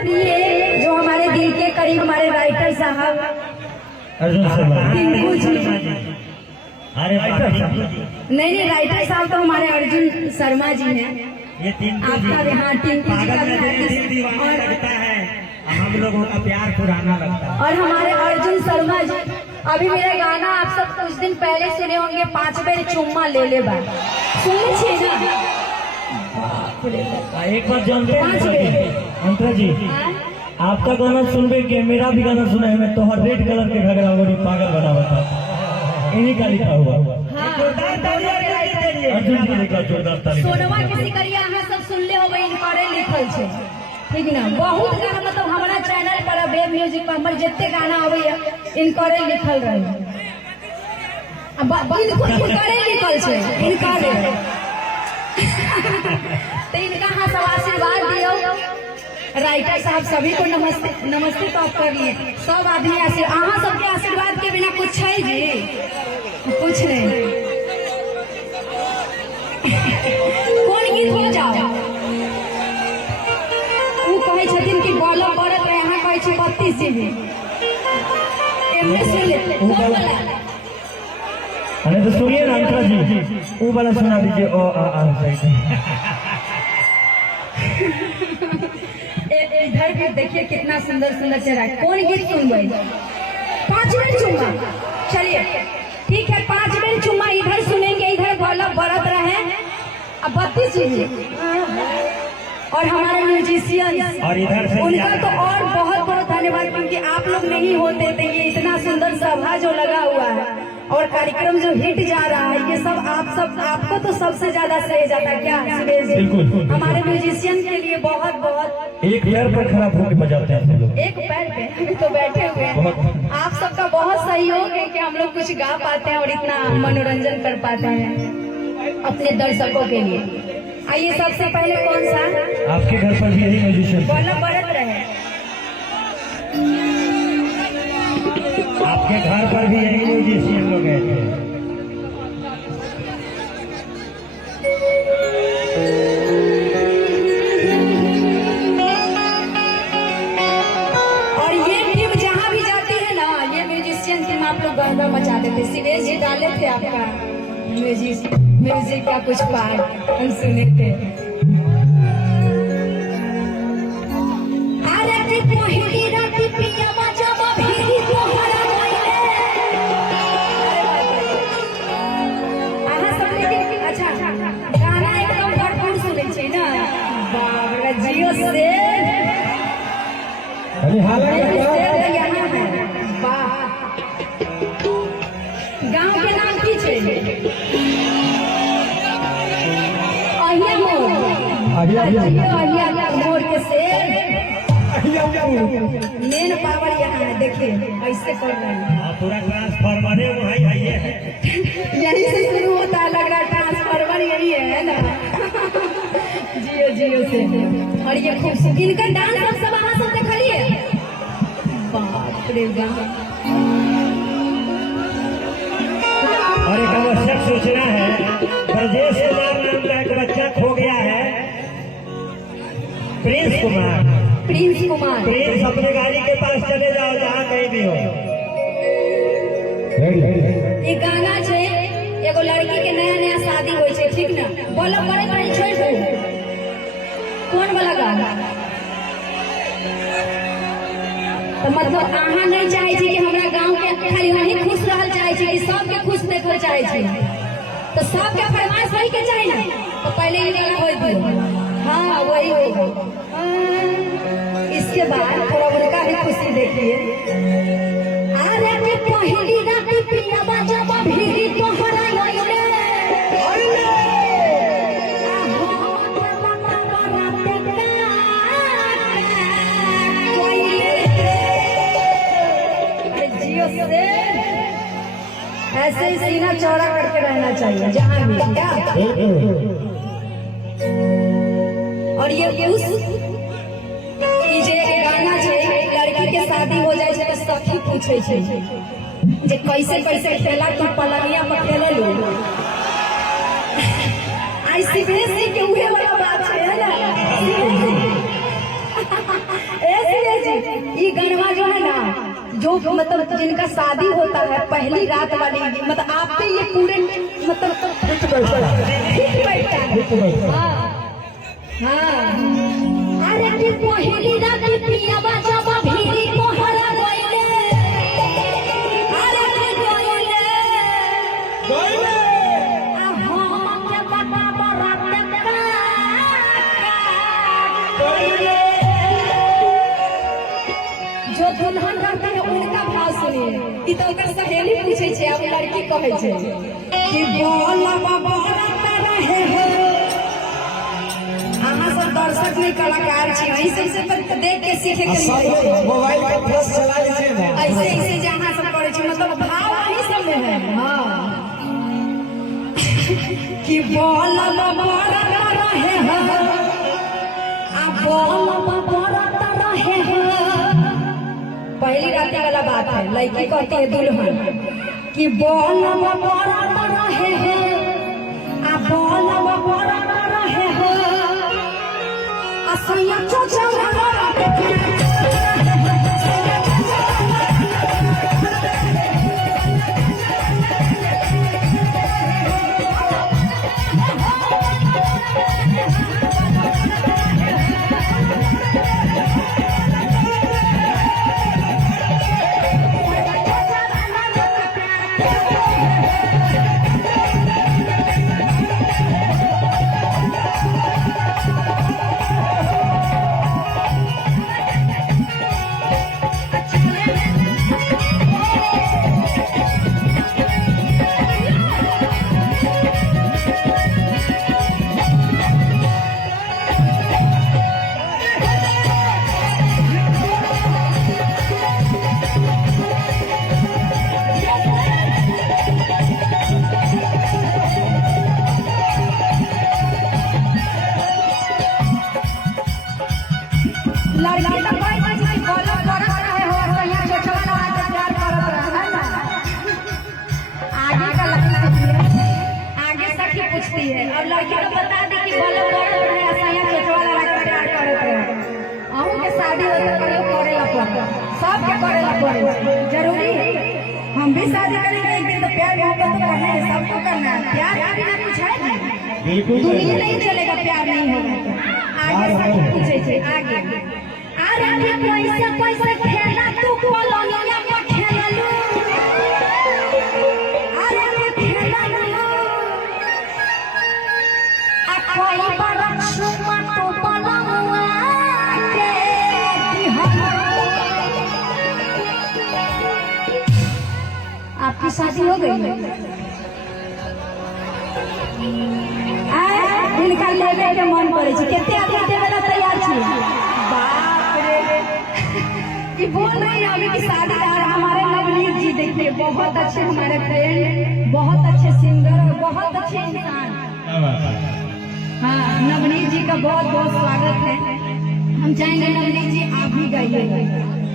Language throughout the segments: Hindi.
ये जो हमारे दिल के करीब हमारे राइटर साहब अर्जुन शर्मा टिंकू जी। अरे नहीं राइटर साहब तो हमारे अर्जुन शर्मा जी हैं। ये आपका यहाँ टिंकू जी का और लगता है हम लोगों का प्यार पुराना लगता है। और हमारे अर्जुन शर्मा जी अभी मेरा गाना आप सब कुछ दिन पहले सुने होंगे, 5 बेर चुम्मा ले ले बा सुन छे ना। एक बार जानते हैं अंतरा जी, आपका गाना सुनबे के मेरा भी गाना सुना है। मैं तो हर रेड कलर के घगरा गोरी पागल बना बता इन्हीं का लिखा हुआ। अर्जुन जी लिखा जोरदार ताली। सोनवा किसी करिया अहाँ सब सुनले हो गई, इनकरे लिखल छे ठीक ना। बहुत गाना मतलब हमारा चैनल पर वेब म्यूजिक पर हमर जितने गाना आवे इनकरे लिखल रहे। अब इनकरे लिखल छे इनकरे तो इनका हाँ सब आशीर्वाद दियो। राइटर साहब सभी को नमस्ते नमस्ते तो आप कर लिए। सब आदमी आशीर्वाद अहाँ सबके आशीर्वाद के बिना कुछ है जी कुछ नहीं। कौन गीत हो जाओ वो कहे छथिन कि बोलो बढ़त है, यहाँ कहे छे 32 जीबी एमने सुन ले। अरे तो सुनिए ना अंतरा जी, वो वाला सुना दीजिए। ओ इधर भी देखिए कितना सुंदर सुंदर चल रहा है। कौन गीत सुनबे? 5 बेर चुम्मा। चलिए ठीक है, 5 बेर चुम्मा इधर सुनेंगे, इधर बोला बढ़त रहे। अब 32 जीबी और हमारे म्यूजिशियन और इधर से उनका तो और बहुत बहुत धन्यवाद, क्योंकि आप लोग नहीं होते तो ये इतना सुंदर सभा जो लगा हुआ है और कार्यक्रम जो हिट जा रहा है, ये सब आपको तो सबसे ज्यादा श्रेय जाता है। क्या सुरेश जी? बिल्कुल। हमारे म्यूजिशियन के लिए बहुत बहुत एक पैर पर खड़ा होकर बजाते हैं हम लोग। एक पैर पे अभी तो बैठे हुए हैं। आप सबका बहुत सहयोग है कि हम लोग कुछ गा पाते हैं और इतना मनोरंजन कर पाते हैं अपने दर्शकों के लिए। आइए सबसे पहले कौन सा आपके घर पर भी यही म्यूजिशियन बोला बढ़त रहे? आपके घर पर भी यही म्यूजिशियन लोग हैं। और ये टीम जहाँ भी जाती है ना, ये म्यूजिशियन टीम आप लोग गंगा मचा देते। शिवेश जी डाले थे आपका म्यूजिक का कुछ पार्ट हम सुने थे। जियो से गाँव के नाम की छे? अहिया मोर के से मेन पावर यहाँ है। देखिए ऐसे कर रहे हैं, पूरा ट्रांसफार्मर यही से शुरू होता है। लग रहा है ट्रांसफार्मर यही है ना। जियो जियो से। और ये खूब इनका डांस सब वहाँ सब देखलिए, बाप रे बाप। और एक आवश्यक सूचना है, ब्रजेश कुमार नाम का एक बच्चा खो गया है। प्रिंस कुमार प्रिंस अपनी गाड़ी के पास चले जाओ जहाँ कहीं भी हो। ये गाना छे एगो लड़की के नया नया शादी होय छे ठीक ना। बोलो बड़े बड़े छोड़ दो कौन वाला गाना? तो मतलब अहाँ नहीं चाहे छी कि हमरा गांव के खाली वही खुश रहल चाहे छी कि सबके खुश देखल चाहे छी, तो सबके फरमाइश वही के चाहे ना। तो पहले ये गाना होय दियो। हाँ वही हो। इसके बाद थोड़ा उनका भी खुशी देखिए। अरे के पहली रात पिया बाजा भी तोहरा लइले ऐसे ही सीना चौड़ा करके रहना चाहिए जहाँ भी। क्या और ये उस जे गाना छे लड़की के शादी हो जाए छे तो सखी पूछे छे जे कैसे कैसे खेला तू पलंगिया पर खेले लो। आई सीबीएसई के उहे वाला बात है ना। जो मतलब जिनका शादी होता है पहली रात वाली, मतलब आप पे ये पूरे मतलब फिट बैठता है। हाँ अरे कि पहली रात पियावा जब भीरी कोहरा गइले, अरे कि गइले हम के बता बरात का जो दुल्हन रहते हैं उनका भाव सुनिए। ई तो ओकर सहेली पूछे छे, अब लड़की कहे छे कि बोल बाबा रहे हो। अहाँ सब दर्शक नहीं कलाकार छी, ऐसे ऐसे तो देख के सीखे के मिले छै। मोबाइल पे प्लस चला लीजिए ना, ऐसे ऐसे जे अहाँ सब करे छी, मतलब भाव वही सब में है। हां कि बोल बाबा रहे हो, आ बोल बाबा रहे हो। पहली रात वाला बात है, लड़की कहती है दुल्हन कि बोल बरात रहे हो, आ बोल बरात रहे हो, असैया चचरा पूछती है। अब लड़की को बता दी कि बोलो है असैया चचवाला रख के प्यार करत है। अहू के शादी हो तो कहियो करेला पड़े, सब के करेला पड़े, जरूरी है। हम भी शादी करेंगे एक दिन तो प्यार मोहब्बत तो करना है, सबको करना है। प्यार के बिना कुछ है नहीं, बिल्कुल दुनिया नहीं चलेगा प्यार नहीं होगा तो। आगे सब पूछे थे आगे अरे पैसा पैसा खेला तू कॉलोनिया में खेललू, अरे खेला लो आ कोई बड़ा छुमा तो बलमुआ के आपकी शादी हो गई? इनका लेवे के मन करे छी, केते आदमी देवेला तैयार छी। बाप रे कि बोल रही है अभी की शादी यार। हमारे नवनीत जी देखिए बहुत अच्छे हमारे फ्रेंड, बहुत अच्छे सिंगर और बहुत अच्छे इंसान। हाँ नवनीत जी का बहुत बहुत स्वागत है। हम चाहेंगे नवनीत जी आप भी गाइए,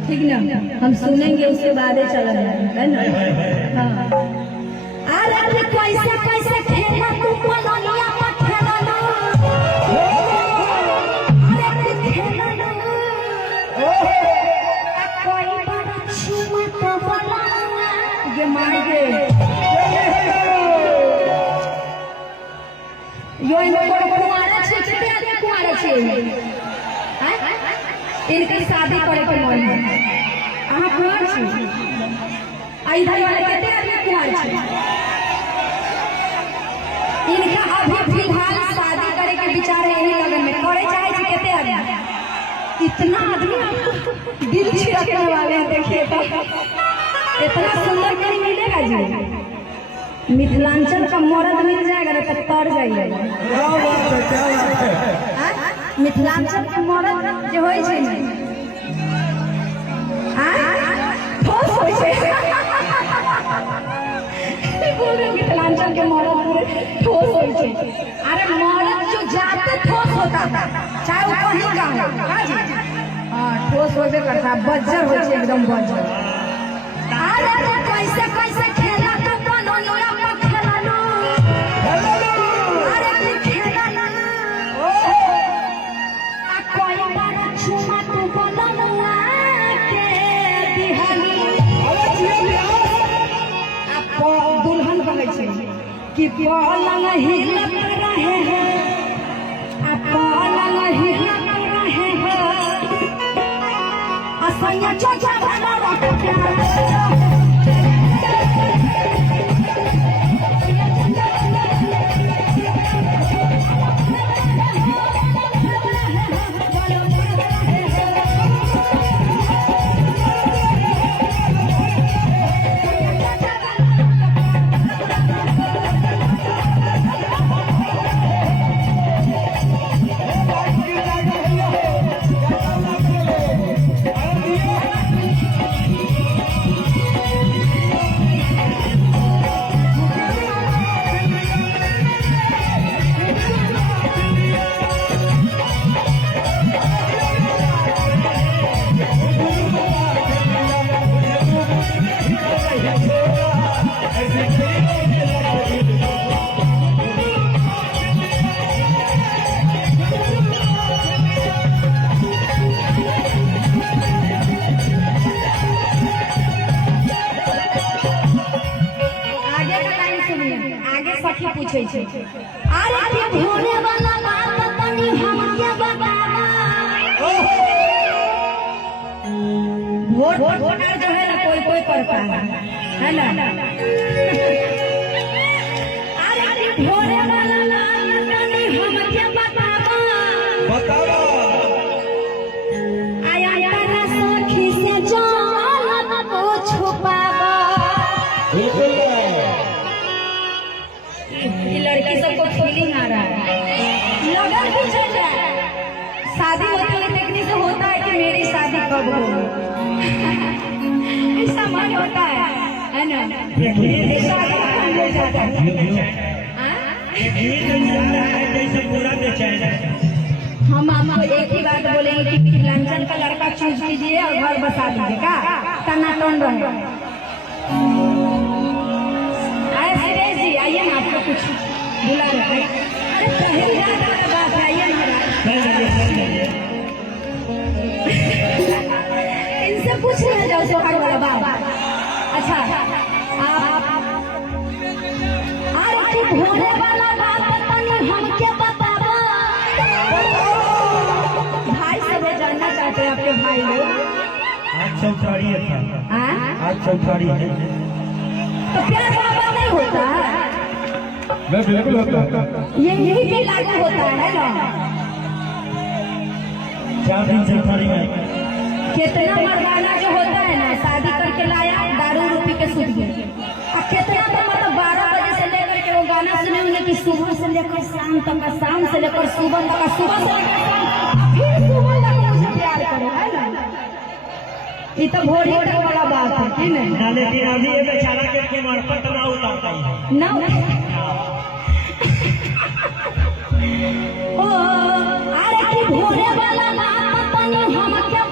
ठीक ना? हम सुनेंगे उसके बाद चला है ना। हाँ अरे पैसा पैसा खेला तू कॉलोनिया में खेला लो, अरे खेला लो कोई बड़ा छुमा तो बलमुआ ये मांगे यो इन बड़ा कुआरा छे, कितने आदमी कुआरा छे? इनकी शादी करे के मन है। अहाँ कुआर छी? इधर वाले कितने आदमी कुआर छे? इनका अभी फिलहाल शादी करे के विचार यही लगन में करे चाहे छी। कितने आदमी? इतना आदमी दिल छिड़कने वाले हैं। देखिए तो इतना सुंदर कहीं मिलेगा जी। मिथिलांचल का मर्द मिल जाएगा ना तो तर जाइएगा। मिथिलांचल के मर्द जो होय छै ने ठोस होय छै। मिथिलांचल के मर्द पूरे ठोस होय छै। अरे मर्द जो जाते ठोस होता है, चाहे वो कहीं का हो। हाँ ठोस होबे करता, बज्जर होय छै एकदम बज्जर। अरे कैसे कैसे खेला तो कॉलोनिया में खेला लो, अरे खेला लो आ कोई बार छुमा तो बलमुआ के दिहानी। कि पलंग हिलत रहे हैं आ पलंग हिलत रहे हैं असैया चचा वाला रट प्यार पूछे छे अरे के होने वाला बात तनी हम के बतावा वोटर जो है ना कोई करता है ना अरे के होने वाला बात तनी हम के बतावा आया तारा सखी से जान को छुपावा लड़की सबको फीलिंग आ रहा है लगन भी चल रहा है शादी होते हुए देखने से होता है कि मेरी शादी कब हो ऐसा मन होता है ना मेरी शादी कब हो जाता है हम आपको एक ही बात बोलेंगे कि लंदन का लड़का चूज कीजिए और घर बसा लीजिए का टनाटन रहे आइए ना आपको कुछ बुला रहे अरे पहले बात आइए इनसे पूछ रहे जाओ सोहार वाला बात अच्छा अरे भोले वाला बात तनी हमके बतावा भाई सब जानना चाहते हैं आपके भाई लोग आज चौथारी है आज चौथारी है तो प्यार बाबा नहीं होता बिल्कुल होता यही भी लागू होता है ना 4 दिन चौथारी में कितना मर्दाना जो होता है ना शादी करके लाया दारू रूपी के सूट गए और कितना तो मतलब 12 बजे से लेकर के वो गाना सुने होंगे कि सुबह से लेकर शाम तक शाम से लेकर सुबह तक सुबह से लेकर शाम फिर सुबह तक मुझे प्यार करे है ना ये तो भोरी तक वाला बात है कि नहीं लेकिन अभी ये बेचारा के मार्फत ना उतारता है ना ओ अरे कि भोरे वाला बात तनी हम क्या